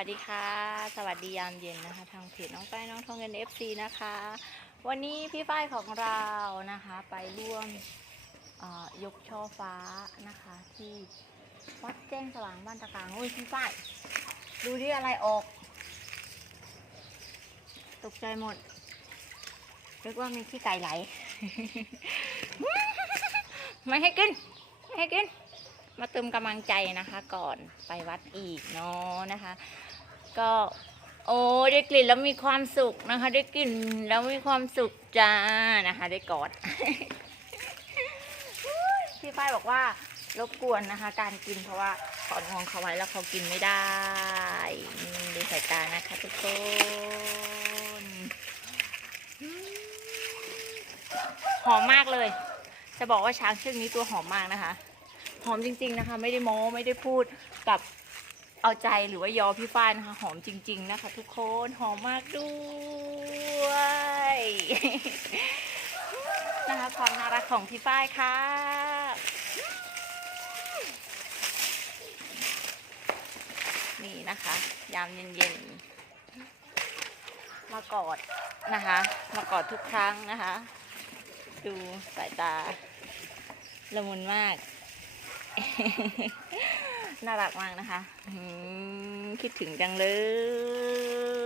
วัสดีค่ะ สวัสดียามเย็นนะคะ ทางเพจน้องป้ายน้องทองเงิน FC นะคะ วันนี้พี่ฝ้ายของเรานะคะไปร่วมยกช่อฟ้านะคะ ที่วัดแจ้งสว่างบ้านตะกางโอ้ยพี่ฝ้าย ดูที่อะไรออก ตกใจหมดนึกว่ามีขี้ไก่ไหล ไม่ให้กิน ไม่ให้กิน มาเติมกำลังใจนะคะก่อนไปวัดอีกเนาะนะคะ ก็โอ้ได้กลิ่นแล้วมีความสุขนะคะ ได้กลิ่นแล้วมีความสุขจ้านะคะ ได้กอดพี่ฝ้ายบอกว่ารบกวนนะคะ การกินเพราะว่าถอนงวงเขาไว้แล้วเขากินไม่ได้ดูสายตานะคะทุกคนหอมมากเลย จะบอกว่าช้างเชือกนี้ตัวหอมมากนะคะ อมจริง ๆนะคะ ไม่ได้โม้ไม่ได้พูดกับเอาใจหรือว่ายอพี่ฝ้ายนะคะ หอมจริง ๆ นะคะ ทุกคนหอมมากด้วยนะคะความน่ารักของพี่ฝ้ายค่ะนี่นะคะ ยามเย็นๆมากอดนะคะ มากอดทุกครั้งนะคะ ดูสายตาละมุนมาก น่ารักมากนะคะ คิดถึงจังเลย